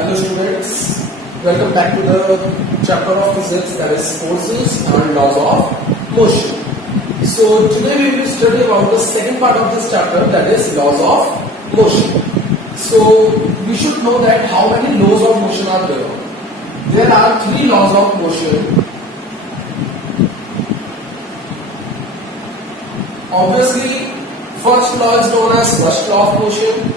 Hello students, welcome back to the chapter of physics, that is forces and laws of motion. So today we will study about the second part of this chapter, that is laws of motion. So we should know that how many laws of motion are there. There are three laws of motion. Obviously, first law is known as first law of motion.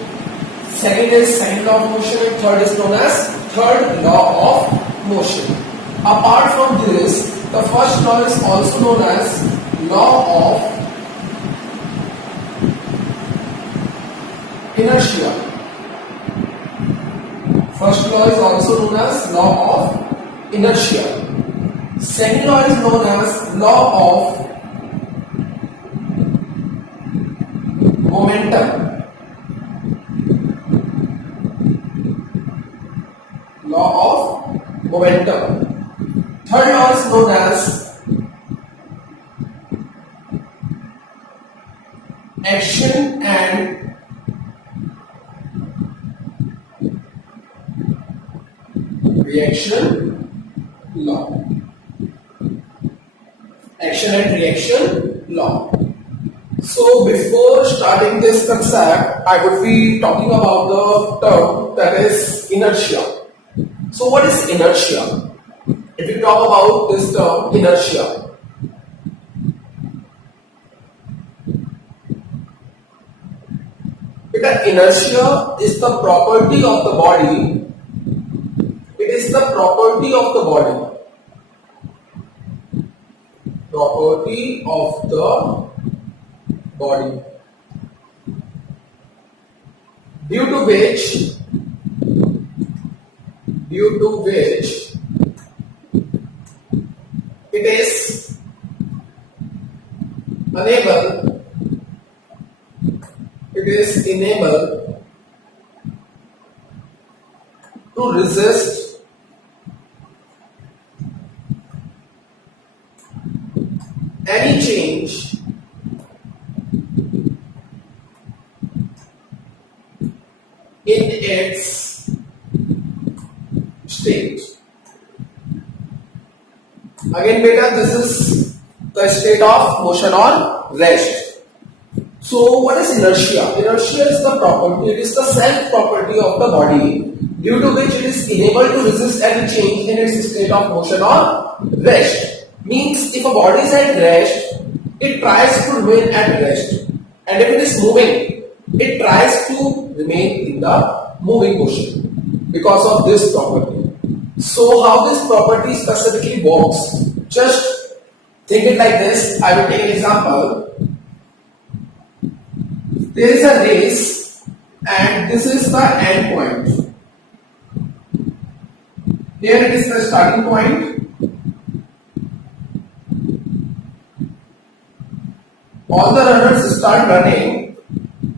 Second is second law of motion, and third is known as third law of motion. Apart from this, the first law is also known as law of inertia. First law is also known as law of inertia. Second law is known as law of momentum. Law of momentum. Third law is known as action and reaction law. Action and reaction law. So before starting this concept, I would be talking about the term that is inertia. So what is inertia? If we talk about this term inertia, inertia is the property of the body. It is the property of the body. Property of the body, due to which it is unable to resist any change in its state. Again beta, this is the state of motion or rest. So what is inertia? Inertia is the property, it is the self property of the body due to which it is unable to resist any change in its state of motion or rest. Means if a body is at rest, it tries to remain at rest, and if it is moving, it tries to remain in the moving motion because of this property. So how this property specifically works? Just think it like this. I will take an example. There is a race and this is the end point. Here it is the starting point. All the runners start running,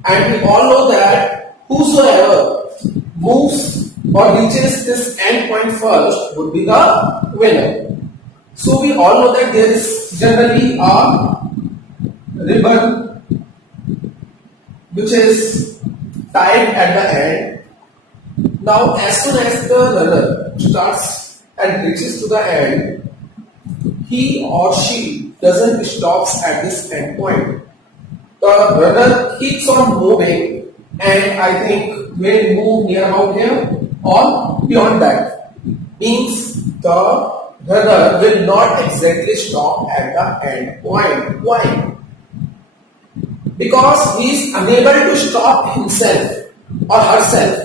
and we all know that whosoever moves or reaches this end point first would be the winner. So we all know that there is generally a ribbon which is tied at the end. Now as soon as the runner starts and reaches to the end, he or she doesn't stop at this end point. The runner keeps on moving, and I think will move near about here or beyond that. Means the runner will not exactly stop at the end point. Why? Because he is unable to stop himself or herself.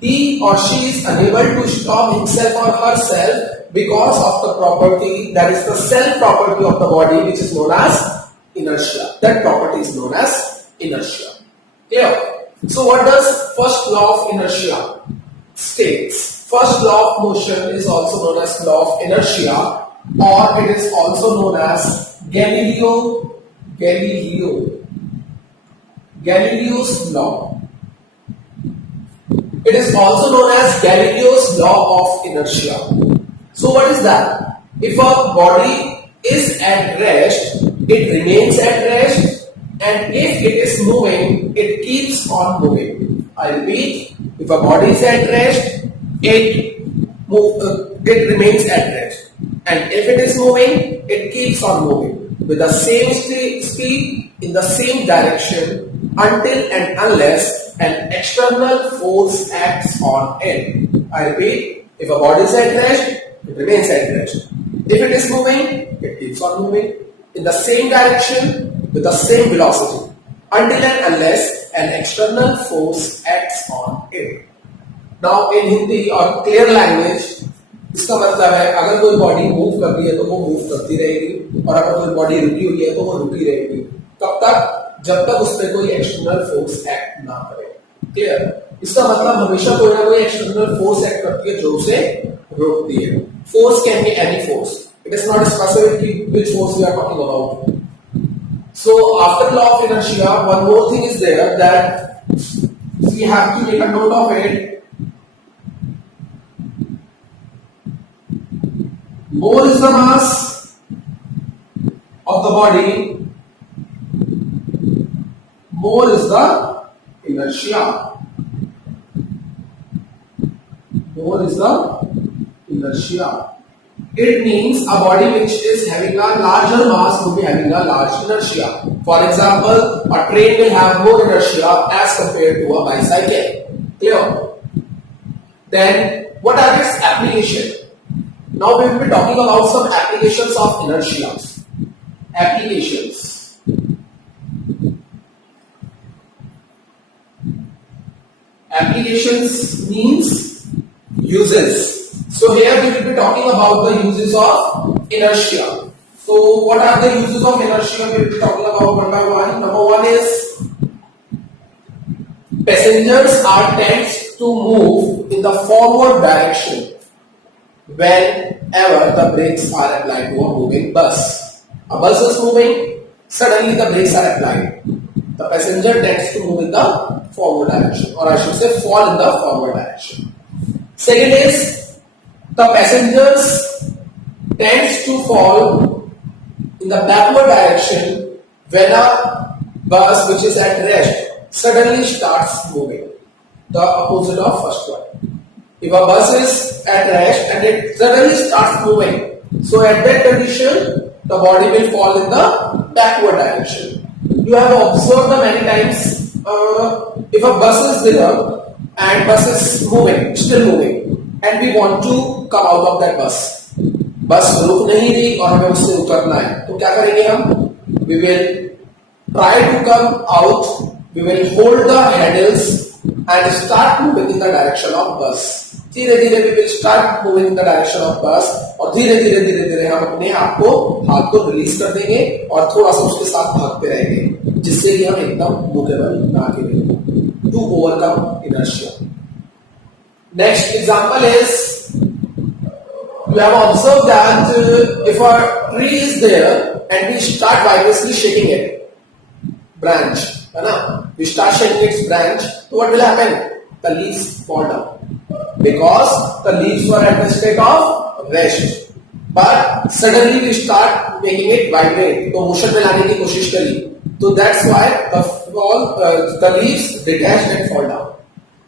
He or she is unable to stop himself or herself because of the property, that is the self property of the body, which is known as inertia. That property is known as inertia. Clear? So what does first law of inertia states? First law of motion is also known as law of inertia, or it is also known as Galileo's law. It is also known as Galileo's law of inertia. So what is that? If a body is at rest, it remains at rest, and if it is moving, it keeps on moving. I repeat, if a body is at rest, it remains at rest, and if it is moving, it keeps on moving with the same speed in the same direction until and unless an external force acts on it. I repeat, if a body is at rest, it remains at rest. If it is moving, it keeps on moving in the same direction with the same velocity until and unless an external force acts on it. Now in Hindi or clear language, इसका मतलब है अगर कोई body move करती है तो वो move करती रहेगी और अगर कोई बॉडी रुकी हुई है तो वो रुकी रहेगी। कब तक? जब तक उस पर कोई एक्सटर्नल फोर्स एक्ट ना करे। क्लियर? इसका मतलब हमेशा कोई ना कोई एक्सटर्नल फोर्स एक्ट करती है जो उसे रोकती है। Force can be any force. It is not specific which force we are talking about. So after law of inertia, one more thing is there that we have to make a note of it. More is the mass of the body, more is the inertia. More is the inertia. It means a body which is having a larger mass will be having a large inertia. For example, a train will have more inertia as compared to a bicycle. Clear? Then, what are its applications? Now we will be talking about some applications of inertia. Applications. Applications means uses. So here we will be talking about the uses of inertia. So what are the uses of inertia? We will be talking about one by one. Number one is passengers are tend to move in the forward direction whenever the brakes are applied to a moving bus. A bus is moving, suddenly the brakes are applied. The passenger tends to move in the forward direction, or I should say fall in the forward direction. Second is the passengers tends to fall in the backward direction when a bus which is at rest suddenly starts moving. The opposite of first one. If a bus is at rest and it suddenly starts moving, so at that condition, the body will fall in the backward direction. You have observed many times, if a bus is there and bus is moving, still moving, and we want to come out of that bus. बस रुक नहीं रही और हमें उससे उतरना है, तो क्या करेंगे हम? We will try to come out. We will hold the handles and start moving in the direction of bus. धीरे धीरे we will start moving in the direction of bus और धीरे धीरे हम अपने आप को हाथ को रिलीज कर देंगे और थोड़ा सा उसके साथ भागते रहेंगे जिससे कि हम एकदम मूवेबल ना गिरे to overcome inertia. Next example is you have observed that if a tree is there and we start vigorously shaking it, branch, है ना? We start shaking its branch, so what will happen? The leaves fall down. Because the leaves were at the state of rest, but suddenly we start making it vibrate. तो motion में लाने की कोशिश करी. So that's why the leaves detach and fall down.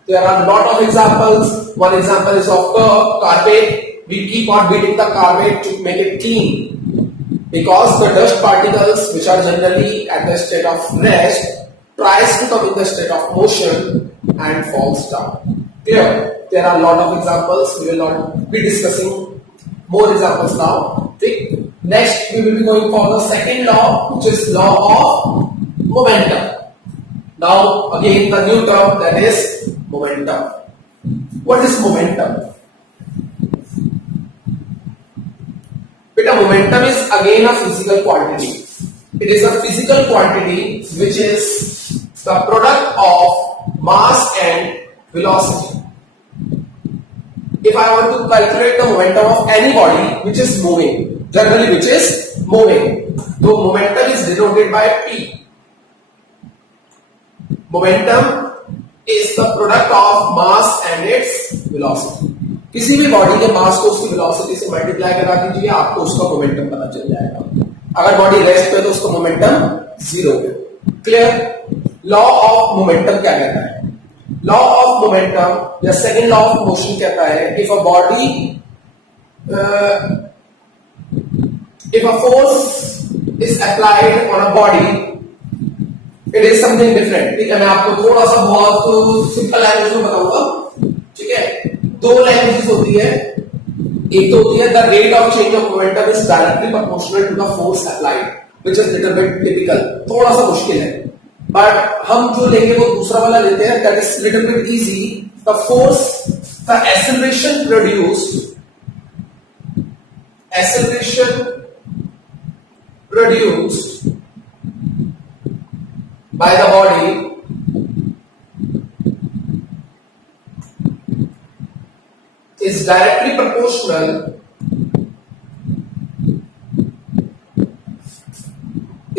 There are a lot of examples. One example is of the carpet. We keep on beating the carpet to make it clean because the dust particles, which are generally at the state of rest, tries to come in the state of motion and falls down. Clear? There are a lot of examples. We will not be discussing more examples now. Okay. Next, we will be going for the second law, which is law of momentum. Now, again, the new term, that is momentum. What is momentum? Beta, momentum is again a physical quantity. It is a physical quantity which is the product of mass and velocity. If I want to calculate the momentum of any body which is moving, generally which is moving, so momentum is denoted by P. Momentum is the product of mass and its velocity. किसी भी body के मास को उसकी velocity से multiply करा दीजिए, आपको उसका मोमेंटम पता चल जाएगा. अगर बॉडी रेस्ट पे तो उसका मोमेंटम जीरो है. क्लियर। लॉ ऑफ मोमेंटम क्या कहता है? लॉ ऑफ मोमेंटम या सेकंड लॉ ऑफ मोशन कहता है, if a force is applied on a body, it is something different। ठीक है, मैं आपको थोड़ा सा बहुत सिंपल लैंग्वेज में बताऊंगा। ठीक है, दो लैंग्वेजेस होती है। एक तो होती है the rate of change of momentum is directly proportional to the force applied, which is little bit typical, थोड़ा सा मुश्किल है, बट हम जो लेंगे वो दूसरा वाला लेते हैं, that is little bit easy. The force, the acceleration produced by the body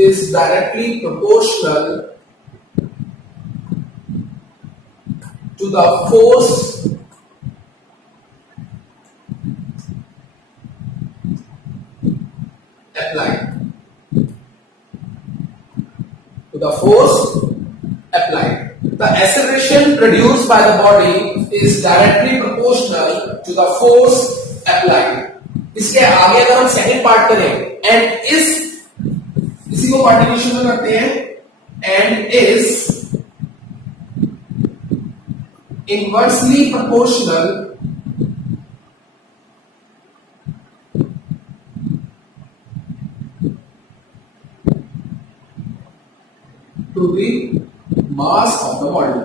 is directly proportional to the force applied. The acceleration produced by the body is directly proportional to the force applied. इसके आगे अगर हम second part करें, and इसी को पार्टिकुलेशन में करते हैं, and is inversely proportional to the mass of the body.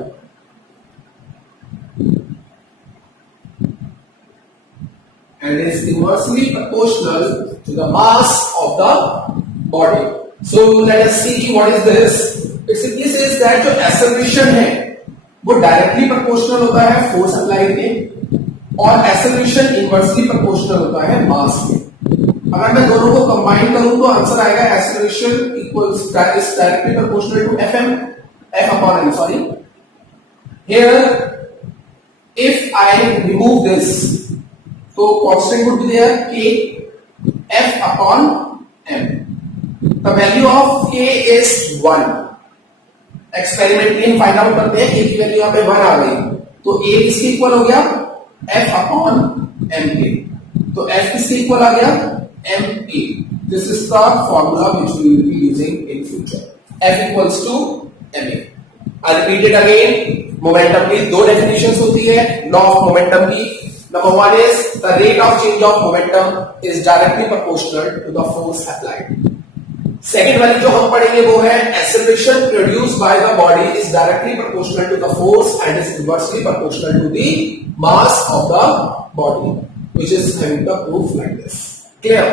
And is inversely proportional to the mass of the body. So let us see what is this. It simply says that जो acceleration है वो directly proportional होता है force applied के, और acceleration inversely proportional होता है mass के। अगर मैं दोनों को कंबाइन करूं तो आंसर आएगा acceleration equals is directly proportional to f upon m, sorry. Here if I remove this, so constant would be there k f upon m. The value of k is 1. Experimentally find out करते हैं, k की value यहां पे 1 आ गई, तो a किसके equal हो गया? f upon m के। तो f किसके इक्वल आ गया? MA. This is the formula which we will be using in future. F equals to MA. I repeat it again. Momentum की दो definitions होती है law of momentum की। Number one is the rate of change of momentum is directly proportional to the force applied. Second वाली जो हम पढ़ेंगे वो है acceleration produced by the body is directly proportional to the force and is inversely proportional to the mass of the body, which is having the proof like this. Clear.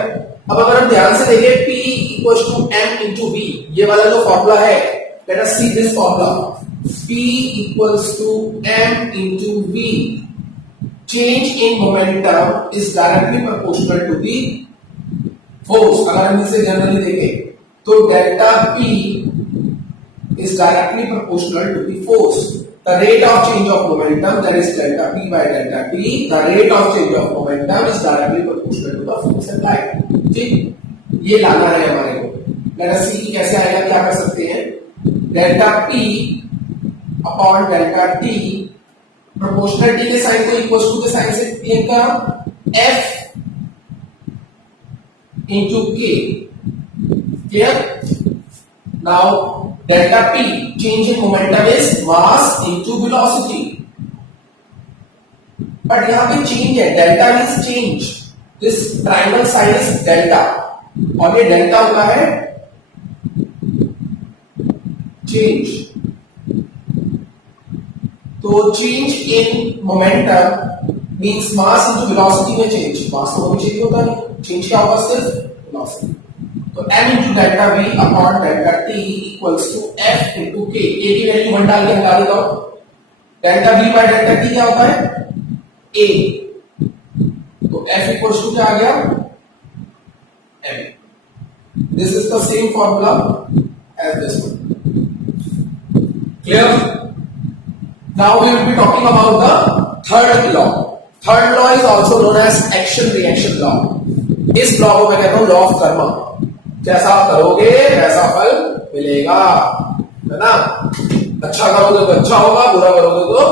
अब अगर हम ध्यान से देखें P equal to M into V, ये वाला जो formula है, let us see this formula. P equals to M into V, change in momentum is directly proportional to the force. अगर हम इसे जनरली देखें तो delta P is directly proportional to the force. The rate of change of momentum, that is delta P by delta T, the rate of change of momentum is directly proportional to the force applied. ठीक, ये लाना है हमारे को। Let us see कैसे आएगा, क्या कर सकते हैं। Delta P upon delta T, proportionality के साइन को इक्वल टू के साइन से लिंक करा, F into K। Clear. Now delta P, change in momentum is mass into velocity, but यहाँ पे change है, delta means change, this triangle sign is delta, और ये delta होता है change। तो change in momentum means mass into velocity में change, mass तो कभी change होता नहीं, change क्या होगा? सिर्फ velocity। तो m into delta v upon delta t equals to f into k। a की वैल्यू 1 डाल के हटा देता हूं, delta v by delta t क्या होता है? a। तो f इक्वल्स टू क्या आ गया? m। This is the same formula as this one. Clear. Now we will be talking about the third law. Third law is also known as action reaction law. इस law को मैं कहता हूं law of Karma. जैसा करोगे वैसा फल मिलेगा। है ना? अच्छा करोगे तो अच्छा होगा, बुरा करोगे तो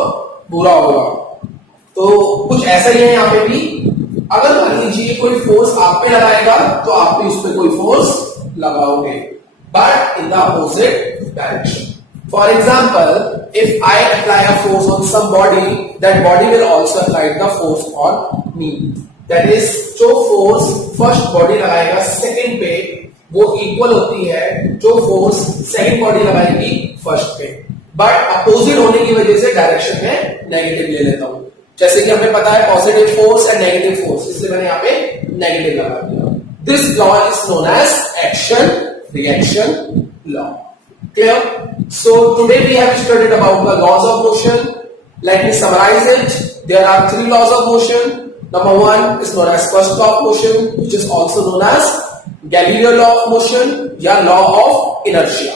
बुरा होगा। तो कुछ ऐसा ही है यहाँ पे भी, अगर मान लीजिए कोई फोर्स आप पे लगाएगा तो आप भी उस पर कोई फोर्स लगाओगे, but in the opposite direction. For example, if I apply a force on somebody, that body will also apply the force on me. That is, जो force first body लगाएगा second पे, वो equal होती है जो force second body लगाएगी first पे, but opposite होने की वजह से डायरेक्शन में नेगेटिव ले लेता हूँ। जैसे कि हमें पता है positive force and negative force, इसलिए मैंने यहाँ पे नेगेटिव लगा दिया। This law is known as action reaction law. Clear? So today we have studied about the laws of motion. Let me summarize it. There are three laws of motion. Number one is known as first law of motion, which is also known as Galileo law of motion, या law of inertia.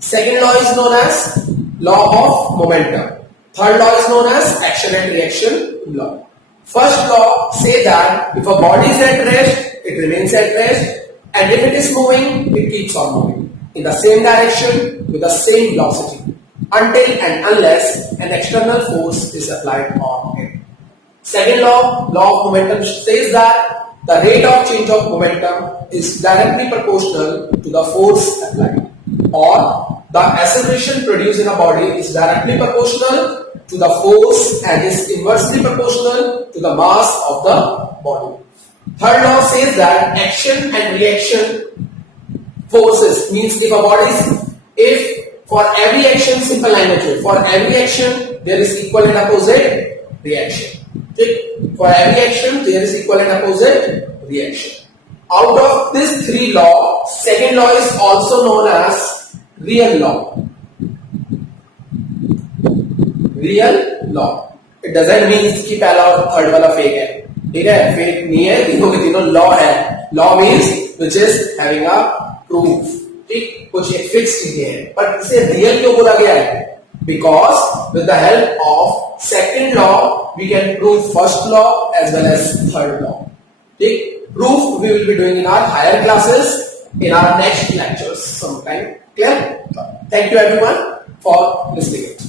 Second law is known as law of momentum. Third law is known as action and reaction law. First law says that if a body is at rest, it remains at rest, and if it is moving, it keeps on moving in the same direction with the same velocity until and unless an external force is applied on it. Second law, law of momentum, says that the rate of change of momentum is directly proportional to the force applied, or the acceleration produced in a body is directly proportional to the force and is inversely proportional to the mass of the body. Third law says that action and reaction forces means if for every action, simple language, for every action there is equal and opposite reaction. Okay? For every action there is equal and opposite reaction. Out of these three laws, second law is also known as real law. Real law. It doesn't mean कि पहला और third वाला fake है, ठीक है? Fake नहीं है, तीनों के तीनों लॉ है. Law means which is having a proof. ठीक, कुछ एक फिक्स चीजें हैं, पर इसे रियल क्यों बोला गया है? Because with the help of second law we can prove first law as well as third law. ठीक, proof we will be doing in our higher classes in our next lectures sometime. Clear? Thank you everyone for listening.